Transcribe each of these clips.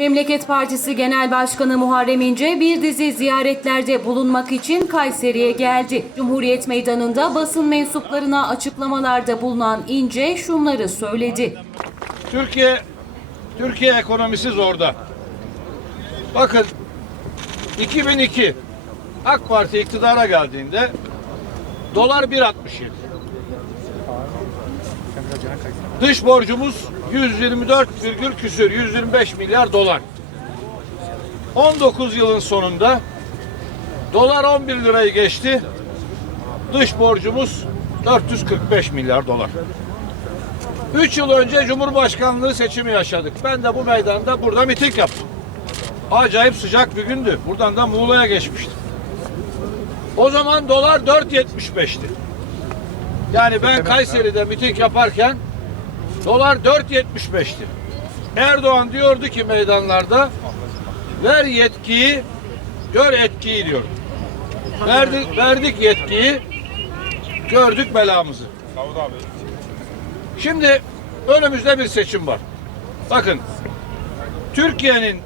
Memleket Partisi Genel Başkanı Muharrem İnce bir dizi ziyaretlerde bulunmak için Kayseri'ye geldi. Cumhuriyet Meydanı'nda basın mensuplarına açıklamalarda bulunan İnce şunları söyledi. Türkiye Türkiye ekonomisi zorda. Bakın 2002 AK Parti iktidara geldiğinde dolar 1.67. Dış borcumuz 124 virgül küsür 125 milyar dolar. 19 yılın sonunda dolar 11 lirayı geçti. Dış borcumuz 445 milyar dolar. Üç yıl önce Cumhurbaşkanlığı seçimi yaşadık. Ben de bu meydanda burada miting yaptım. Acayip sıcak bir gündü. Buradan da Muğla'ya geçmiştim. O zaman dolar 4.75'ti. Yani ben Kayseri'de miting yaparken dolar 4.75'ti. Erdoğan diyordu ki meydanlarda ver yetkiyi gör etkiyi diyor. Verdik, verdik yetkiyi gördük belamızı. Şimdi önümüzde bir seçim var. Bakın Türkiye'nin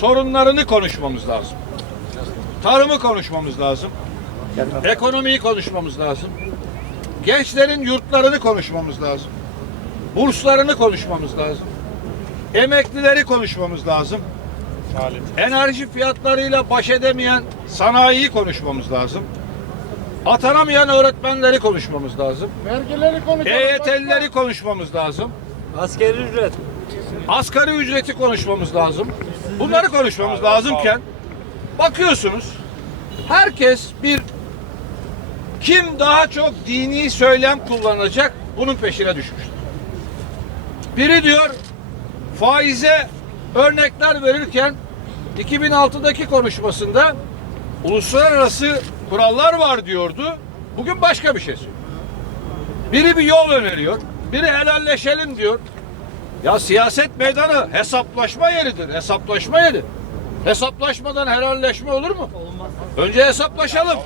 sorunlarını konuşmamız lazım. Tarımı konuşmamız lazım. Ekonomiyi konuşmamız lazım. Gençlerin yurtlarını konuşmamız lazım. Burslarını konuşmamız lazım. Emeklileri konuşmamız lazım. Enerji fiyatlarıyla baş edemeyen sanayiyi konuşmamız lazım. Atanamayan öğretmenleri konuşmamız lazım. Vergileri konuşalım. EYT'lileri konuşmamız lazım. Askeri ücret. Asgari ücreti konuşmamız lazım. Bunları konuşmamız lazımken bakıyorsunuz herkes bir kim daha çok dini söylem kullanacak bunun peşine düşmüştür. Biri diyor faize örnekler verirken 2006'daki konuşmasında uluslararası kurallar var diyordu. Bugün başka bir şey söylüyor. Biri bir yol öneriyor. Biri helalleşelim diyor. Ya siyaset meydanı hesaplaşma yeridir. Hesaplaşma yeri. Hesaplaşmadan helalleşme olur mu? Olmaz. Önce hesaplaşalım.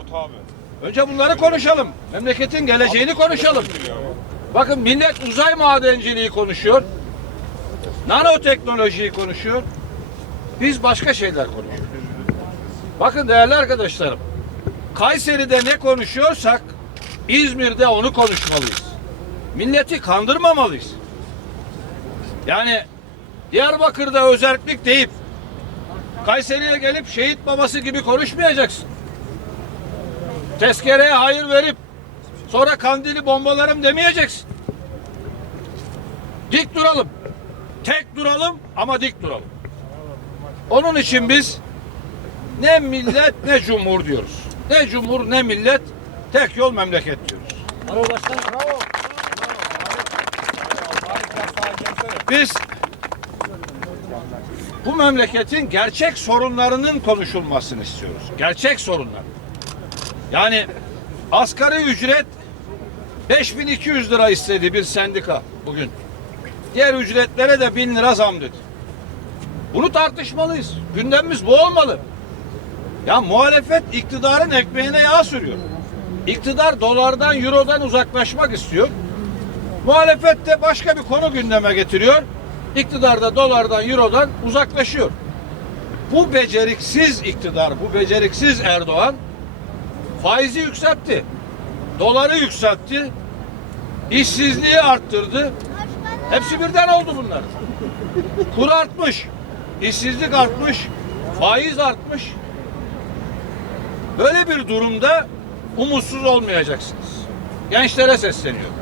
Önce bunları konuşalım. Memleketin geleceğini konuşalım. Bakın millet uzay madenciliği konuşuyor. Nanoteknolojiyi konuşuyor. Biz başka şeyler konuşuyoruz. Bakın değerli arkadaşlarım. Kayseri'de ne konuşuyorsak İzmir'de onu konuşmalıyız. Milleti kandırmamalıyız. Yani Diyarbakır'da özellik deyip Kayseri'ye gelip şehit babası gibi konuşmayacaksın. Tezkereye hayır verip sonra kandili bombalarım demeyeceksin. Dik duralım. Tek duralım ama dik duralım. Onun için biz ne millet ne cumhur diyoruz. Ne cumhur ne millet tek yol memleket diyoruz. Bravo başkan. Bravo. Biz bu memleketin gerçek sorunlarının konuşulmasını istiyoruz. Gerçek sorunlar. Yani asgari ücret 5200 lira istedi bir sendika bugün. Diğer ücretlere de 1000 lira zam dedi. Bunu tartışmalıyız. Gündemimiz bu olmalı. Ya muhalefet iktidarın ekmeğine yağ sürüyor. İktidar dolardan, eurodan uzaklaşmak istiyor. Muhalefet de başka bir konu gündeme getiriyor. İktidar da dolardan, eurodan uzaklaşıyor. Bu beceriksiz iktidar, bu beceriksiz Erdoğan faizi yükseltti. Doları yükseltti. İşsizliği arttırdı. Hepsi birden oldu bunlar. Kur artmış. işsizlik artmış. Faiz artmış. Böyle bir durumda umutsuz olmayacaksınız. Gençlere sesleniyorum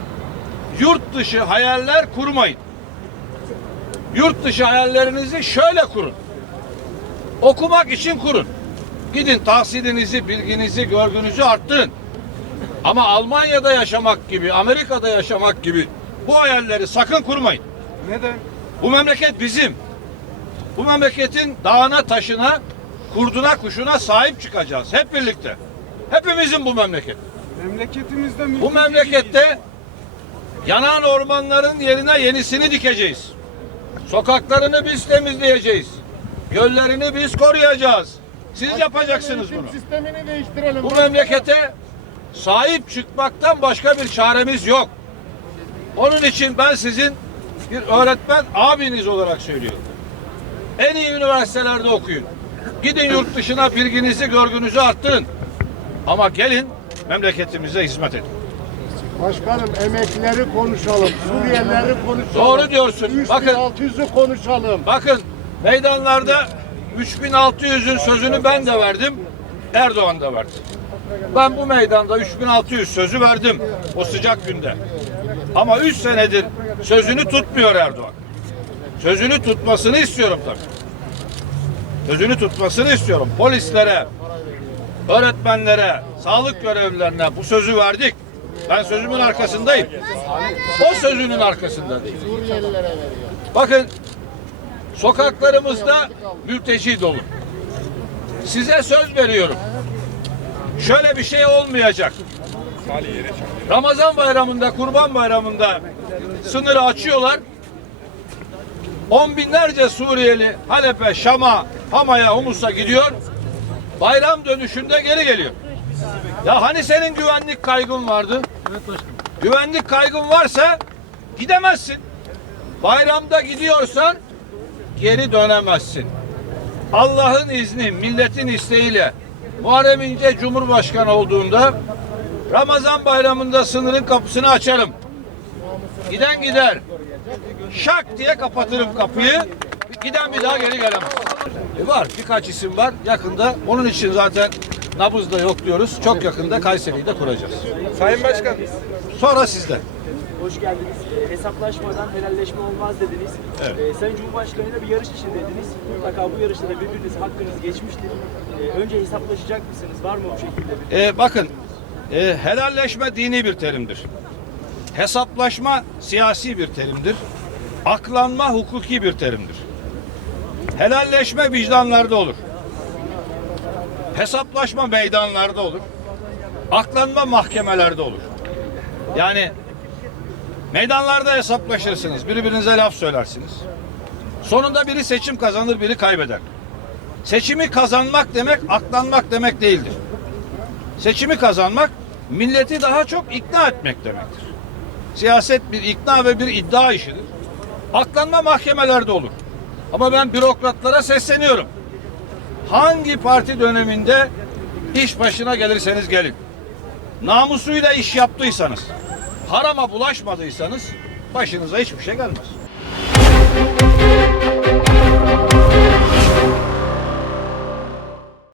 yurt dışı hayaller kurmayın. Yurt dışı hayallerinizi şöyle kurun. Okumak için kurun. Gidin tahsilinizi, bilginizi, görgünüzü arttırın. Ama Almanya'da yaşamak gibi, Amerika'da yaşamak gibi bu hayalleri sakın kurmayın. Neden? Bu memleket bizim. Bu memleketin dağına, taşına, kurduna, kuşuna sahip çıkacağız. Hep birlikte. Hepimizin bu memleket. Memleketimizde Bu mülteci memlekette yanan ormanların yerine yenisini dikeceğiz. Sokaklarını biz temizleyeceğiz. Göllerini biz koruyacağız. Siz yapacaksınız Yönetim bunu. sistemini değiştirelim. Bu memlekete sahip çıkmaktan başka bir çaremiz yok. Onun için ben sizin bir öğretmen abiniz olarak söylüyorum. En iyi üniversitelerde okuyun. Gidin yurt dışına bilginizi, görgünüzü arttırın. Ama gelin memleketimize hizmet edin. Başkanım emeklileri konuşalım. Suriyelileri konuşalım. Doğru diyorsun. Bakın. 3600'ü konuşalım. Bakın meydanlarda 3600'ün sözünü ben de verdim. Erdoğan da verdi. Ben bu meydanda 3600 sözü verdim o sıcak günde. Ama 3 senedir sözünü tutmuyor Erdoğan. Sözünü tutmasını istiyorum tabii. Sözünü tutmasını istiyorum. Polislere, öğretmenlere, sağlık görevlilerine bu sözü verdik. Ben sözümün arkasındayım. O sözünün arkasında değil. Bakın sokaklarımızda mülteci dolu. Size söz veriyorum. Şöyle bir şey olmayacak. Ramazan bayramında, kurban bayramında sınırı açıyorlar. On binlerce Suriyeli Halep'e, Şam'a, Hama'ya, Humus'a gidiyor. Bayram dönüşünde geri geliyor. Ya hani senin güvenlik kaygın vardı? Güvenlik kaygın varsa gidemezsin. Bayramda gidiyorsan geri dönemezsin. Allah'ın izni, milletin isteğiyle Muharrem İnce Cumhurbaşkanı olduğunda Ramazan bayramında sınırın kapısını açarım. Giden gider. Şak diye kapatırım kapıyı. Giden bir daha geri gelemez. E var birkaç isim var yakında. Onun için zaten nabızda yok diyoruz. Çok yakında Kayseri'yi de kuracağız. Sayın Başkan. Sonra sizde. Hoş geldiniz. Hesaplaşmadan helalleşme olmaz dediniz. Evet. Ee, Sayın Cumhurbaşkanı'yla bir yarış içindeydiniz. Mutlaka bu yarışta da birbiriniz hakkınız geçmiştir. Ee, önce hesaplaşacak mısınız? Var mı bu şekilde bir? E, bakın e, helalleşme dini bir terimdir. Hesaplaşma siyasi bir terimdir. Aklanma hukuki bir terimdir. Helalleşme vicdanlarda olur. Hesaplaşma meydanlarda olur. Aklanma mahkemelerde olur. Yani meydanlarda hesaplaşırsınız. Birbirinize laf söylersiniz. Sonunda biri seçim kazanır, biri kaybeder. Seçimi kazanmak demek aklanmak demek değildir. Seçimi kazanmak milleti daha çok ikna etmek demektir. Siyaset bir ikna ve bir iddia işidir. Aklanma mahkemelerde olur. Ama ben bürokratlara sesleniyorum. Hangi parti döneminde iş başına gelirseniz gelin. Namusuyla iş yaptıysanız, harama bulaşmadıysanız başınıza hiçbir şey gelmez.